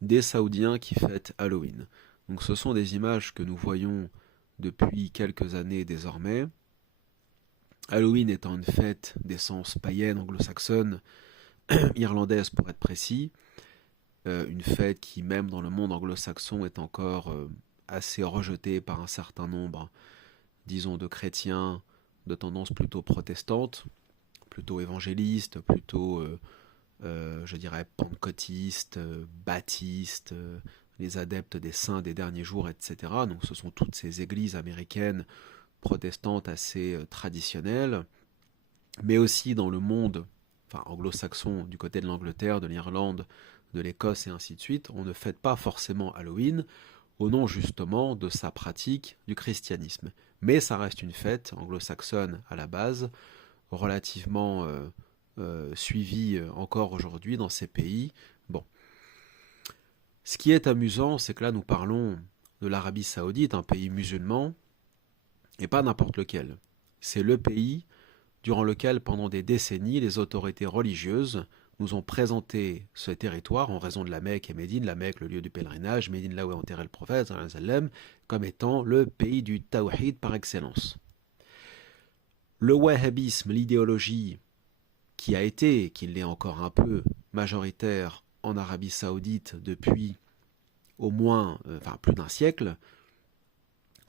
des Saoudiens qui fêtent Halloween. Donc ce sont des images que nous voyons depuis quelques années désormais. Halloween étant une fête d'essence païenne anglo-saxonne, irlandaise pour être précis, une fête qui même dans le monde anglo-saxon est encore assez rejetée par un certain nombre, disons, de chrétiens de tendance plutôt protestante, plutôt évangéliste, plutôt, je dirais, pentecôtiste, baptiste, les adeptes des saints des derniers jours, etc. Donc ce sont toutes ces églises américaines protestantes assez traditionnelles, mais aussi dans le monde, enfin anglo-saxon, du côté de l'Angleterre, de l'Irlande, de l'Écosse et ainsi de suite, on ne fête pas forcément Halloween au nom justement de sa pratique du christianisme. Mais ça reste une fête anglo-saxonne à la base, relativement suivie encore aujourd'hui dans ces pays. Bon. Ce qui est amusant, c'est que là nous parlons de l'Arabie Saoudite, un pays musulman, et pas n'importe lequel. C'est le pays durant lequel, pendant des décennies, les autorités religieuses nous ont présenté ce territoire en raison de la Mecque et Médine, la Mecque, le lieu du pèlerinage, Médine, là où est enterré le prophète, comme étant le pays du tawhid par excellence. Le wahhabisme, l'idéologie qui a été, et qui l'est encore un peu, majoritaire en Arabie Saoudite depuis au moins, plus d'un siècle,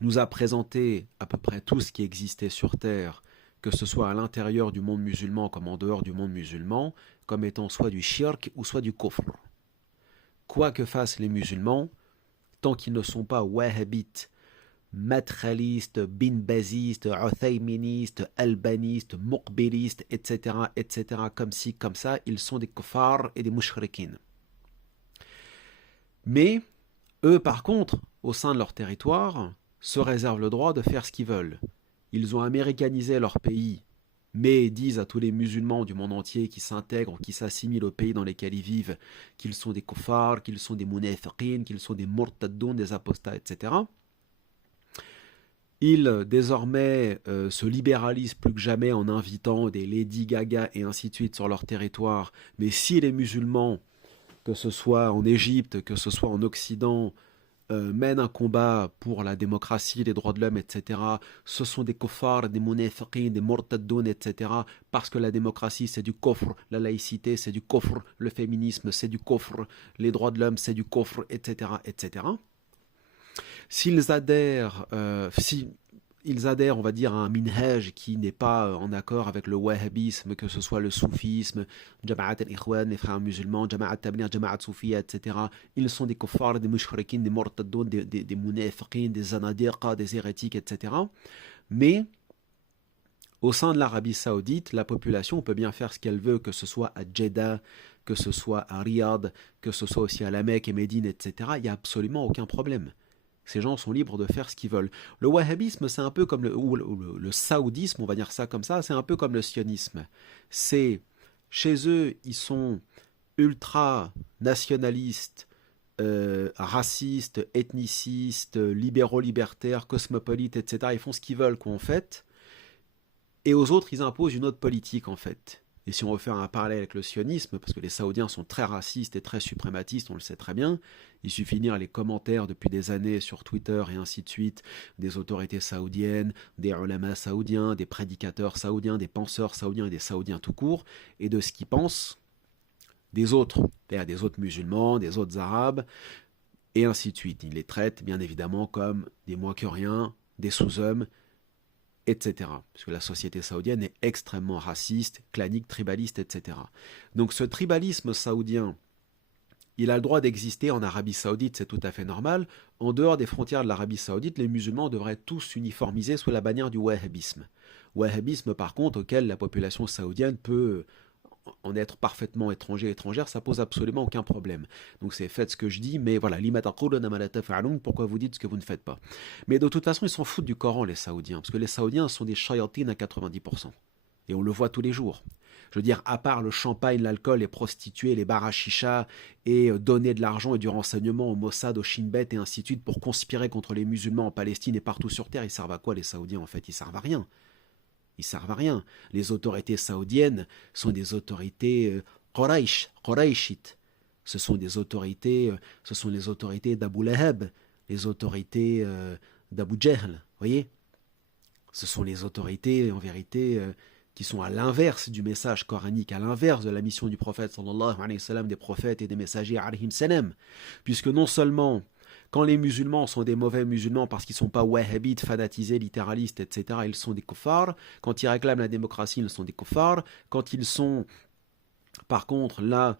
nous a présenté à peu près tout ce qui existait sur Terre, que ce soit à l'intérieur du monde musulman comme en dehors du monde musulman, comme étant soit du shirk ou soit du kufr. Quoi que fassent les musulmans, tant qu'ils ne sont pas wahhabites, madkhalistes, binbazistes, uthayministes, albanistes, muqbilistes, etc., comme ci, comme ça, ils sont des kuffars et des mushrikin. Mais, eux par contre, au sein de leur territoire, se réservent le droit de faire ce qu'ils veulent. Ils ont américanisé leur pays, mais disent à tous les musulmans du monde entier qui s'intègrent, qui s'assimilent au pays dans lesquels ils vivent, qu'ils sont des kuffars, qu'ils sont des munafiqin, qu'ils sont des murtaddoun, des apostats, etc. Ils, désormais, se libéralisent plus que jamais en invitant des Lady Gaga et ainsi de suite sur leur territoire. Mais si les musulmans, que ce soit en Égypte, que ce soit en Occident, mènent un combat pour la démocratie, les droits de l'homme, etc., ce sont des kuffars, des munafiqin, des murtaddoun, etc., parce que la démocratie c'est du kufr, la laïcité c'est du kufr, le féminisme c'est du kufr, les droits de l'homme c'est du kufr, etc., etc. S'ils adhèrent, ils adhèrent, on va dire, à un minhaj qui n'est pas en accord avec le wahhabisme, que ce soit le soufisme, Jama'at al-Ikhwan, les frères musulmans, Jama'at Tabligh, Jama'at Soufia, etc. Ils sont des kuffars, des mushrikin, des murtaddoun, des munafiqin, des zanadiqa, des hérétiques, etc. Mais, au sein de l'Arabie Saoudite, la population peut bien faire ce qu'elle veut, que ce soit à Jeddah, que ce soit à Riyad, que ce soit aussi à la Mecque et Médine, etc. Il n'y a absolument aucun problème. Ces gens sont libres de faire ce qu'ils veulent. Le wahhabisme, c'est un peu comme le saoudisme, on va dire ça comme ça, c'est un peu comme le sionisme. C'est, chez eux, ils sont ultra nationalistes, racistes, ethnicistes, libéraux-libertaires, cosmopolites, etc. Ils font ce qu'ils veulent, en fait. Et aux autres, ils imposent une autre politique, en fait. Et si on veut faire un parallèle avec le sionisme, parce que les Saoudiens sont très racistes et très suprématistes, on le sait très bien, il suffit de lire les commentaires depuis des années sur Twitter et ainsi de suite, des autorités saoudiennes, des ulama saoudiens, des prédicateurs saoudiens, des penseurs saoudiens et des saoudiens tout court, et de ce qu'ils pensent des autres, c'est-à-dire des autres musulmans, des autres arabes, et ainsi de suite. Ils les traitent bien évidemment comme des moins que rien, des sous-hommes, etc. Parce que la société saoudienne est extrêmement raciste, clanique, tribaliste, etc. Donc ce tribalisme saoudien, il a le droit d'exister en Arabie Saoudite, c'est tout à fait normal. En dehors des frontières de l'Arabie Saoudite, les musulmans devraient tous s'uniformiser sous la bannière du wahhabisme. Wahhabisme, par contre, auquel la population saoudienne peut en être parfaitement étranger, étrangère, ça pose absolument aucun problème. Donc c'est faites ce que je dis, mais voilà, pourquoi vous dites ce que vous ne faites pas. Mais de toute façon, ils s'en foutent du Coran, les Saoudiens, parce que les Saoudiens sont des shayatines à 90%. Et on le voit tous les jours. Je veux dire, à part le champagne, l'alcool, les prostituées, les bars à chicha, et donner de l'argent et du renseignement au Mossad, au Shin Bet et ainsi de suite pour conspirer contre les musulmans en Palestine et partout sur Terre, ils servent à quoi les Saoudiens en fait? Ils servent à rien. Ils servent à rien. Les autorités saoudiennes sont des autorités Quraishites. Ce sont des autorités, ce sont les autorités d'Abu Lahab, les autorités d'Abu Jahl, vous voyez? Ce sont les autorités, en vérité, qui sont à l'inverse du message coranique, à l'inverse de la mission du prophète, sallallahu alayhi wa sallam, des prophètes et des messagers, alayhim salam. Puisque non seulement, quand les musulmans sont des mauvais musulmans parce qu'ils ne sont pas wahhabites, fanatisés, littéralistes, etc., ils sont des kuffars. Quand ils réclament la démocratie, ils sont des kuffars. Quand ils sont, par contre, là,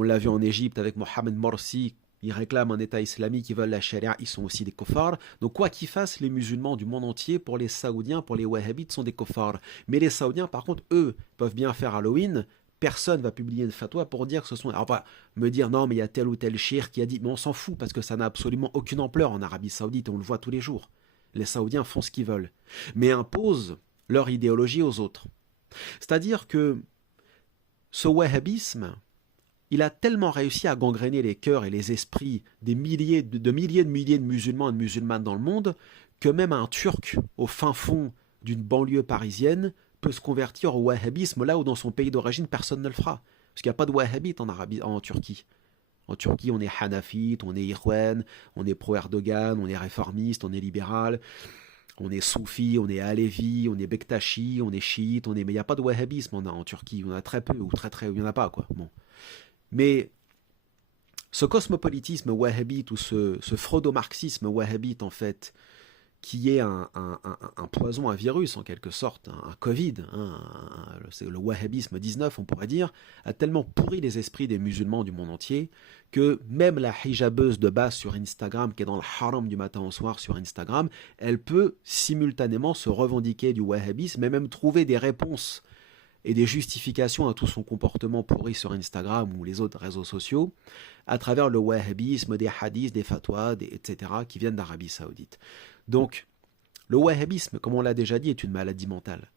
on l'a vu en Égypte avec Mohamed Morsi, ils réclament un État islamique, ils veulent la charia, ils sont aussi des kuffars. Donc quoi qu'ils fassent, les musulmans du monde entier, pour les Saoudiens, pour les wahhabites, sont des kuffars. Mais les Saoudiens, par contre, eux, peuvent bien faire Halloween. Personne va publier une fatwa pour dire que ce sont... Alors, on va me dire, non, mais il y a tel ou tel shir qui a dit... Mais on s'en fout, parce que ça n'a absolument aucune ampleur en Arabie Saoudite, on le voit tous les jours. Les Saoudiens font ce qu'ils veulent. Mais imposent leur idéologie aux autres. C'est-à-dire que ce wahhabisme... il a tellement réussi à gangréner les cœurs et les esprits des milliers de milliers de musulmans et de musulmanes dans le monde, que même un Turc au fin fond d'une banlieue parisienne peut se convertir au wahhabisme là où dans son pays d'origine personne ne le fera. Parce qu'il n'y a pas de wahhabite en Turquie. En Turquie, on est hanafite, on est ikhwan, on est pro-Erdogan, on est réformiste, on est libéral, on est soufi, on est alévi, on est bektashi, on est chiite, mais il n'y a pas de wahhabisme en Turquie. On a très peu, ou il n'y en a pas, quoi. Bon. Mais ce cosmopolitisme wahhabite ou ce freudo-marxisme wahhabite, en fait, qui est un poison, un virus en quelque sorte, un Covid, c'est le wahhabisme 19 on pourrait dire, a tellement pourri les esprits des musulmans du monde entier que même la hijabeuse de base sur Instagram, qui est dans le haram du matin au soir sur Instagram, elle peut simultanément se revendiquer du wahhabisme et même trouver des réponses et des justifications à tout son comportement pourri sur Instagram ou les autres réseaux sociaux, à travers le wahhabisme, des hadiths, des fatwas, etc., qui viennent d'Arabie Saoudite. Donc, le wahhabisme, comme on l'a déjà dit, est une maladie mentale.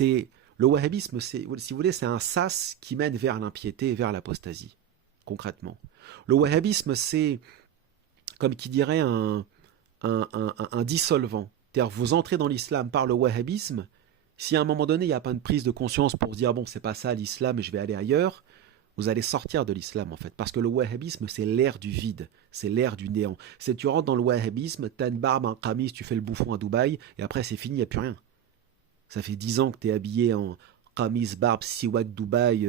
Le wahhabisme, si vous voulez, c'est un sas qui mène vers l'impiété et vers l'apostasie, concrètement. Le wahhabisme, c'est, comme qui dirait, un dissolvant. C'est-à-dire, vous entrez dans l'islam par le wahhabisme. Si à un moment donné, il n'y a pas une prise de conscience pour se dire « bon, c'est pas ça l'islam, je vais aller ailleurs », vous allez sortir de l'islam en fait. Parce que le wahhabisme, c'est l'ère du vide, c'est l'ère du néant. C'est tu rentres dans le wahhabisme, t'as une barbe, un qamis, tu fais le bouffon à Dubaï, et après c'est fini, il n'y a plus rien. Ça fait 10 ans que tu es habillé en qamis, barbe, siwak, Dubaï,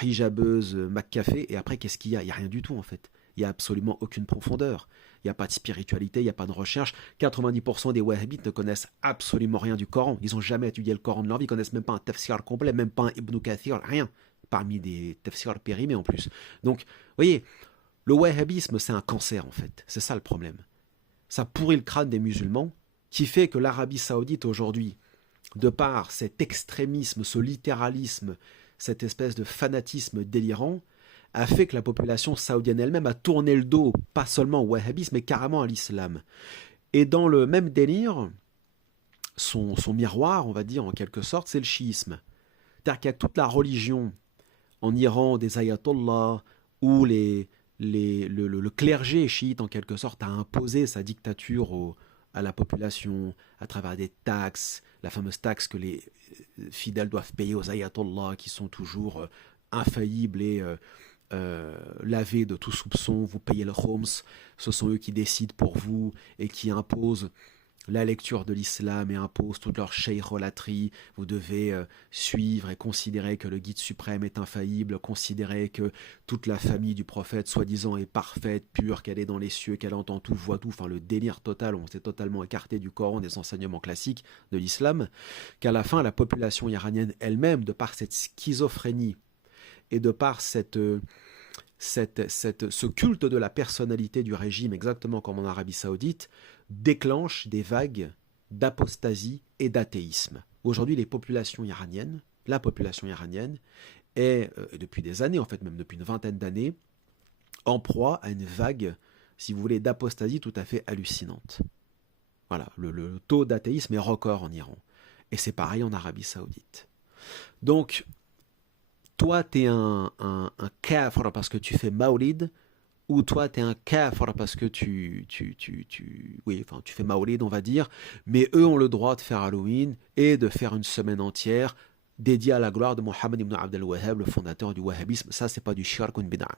hijabeuse, McCafé, et après qu'est-ce qu'il y a ? Il n'y a rien du tout en fait. Il n'y a absolument aucune profondeur. Il n'y a pas de spiritualité, il n'y a pas de recherche. 90% des wahhabites ne connaissent absolument rien du Coran. Ils n'ont jamais étudié le Coran de leur vie, ils ne connaissent même pas un tafsir complet, même pas un Ibn Kathir, rien. Parmi des tafsirs périmés en plus. Donc, vous voyez, le wahhabisme, c'est un cancer en fait. C'est ça le problème. Ça pourrit le crâne des musulmans, qui fait que l'Arabie Saoudite aujourd'hui, de par cet extrémisme, ce littéralisme, cette espèce de fanatisme délirant, a fait que la population saoudienne elle-même a tourné le dos, pas seulement au wahhabisme, mais carrément à l'islam. Et dans le même délire, son miroir, on va dire en quelque sorte, c'est le chiisme. C'est-à-dire qu'il y a toute la religion en Iran des ayatollahs, où le clergé chiite en quelque sorte a imposé sa dictature à la population à travers des taxes, la fameuse taxe que les fidèles doivent payer aux ayatollahs qui sont toujours infaillibles et lavés de tout soupçon. Vous payez le khoms, ce sont eux qui décident pour vous et qui imposent la lecture de l'islam et imposent toute leur shaykholatrie. Vous devez suivre et considérer que le guide suprême est infaillible, considérer que toute la famille du prophète soi-disant est parfaite, pure, qu'elle est dans les cieux, qu'elle entend tout, voit tout, enfin le délire total, on s'est totalement écarté du Coran, des enseignements classiques de l'islam, qu'à la fin la population iranienne elle-même, de par cette schizophrénie et de par ce culte de la personnalité du régime, exactement comme en Arabie Saoudite, déclenche des vagues d'apostasie et d'athéisme. Aujourd'hui, la population iranienne est, depuis des années, en fait même depuis une vingtaine d'années, en proie à une vague, si vous voulez, d'apostasie tout à fait hallucinante. Voilà, le taux d'athéisme est record en Iran. Et c'est pareil en Arabie Saoudite. Donc, toi, tu es un kafir parce que tu fais maulid, ou toi, tu es un kafir parce que tu fais maulid, on va dire, mais eux ont le droit de faire Halloween et de faire une semaine entière dédiée à la gloire de Mohammed ibn Abdel Wahhab, le fondateur du wahhabisme. Ça, c'est pas du shirk ou une bid'a.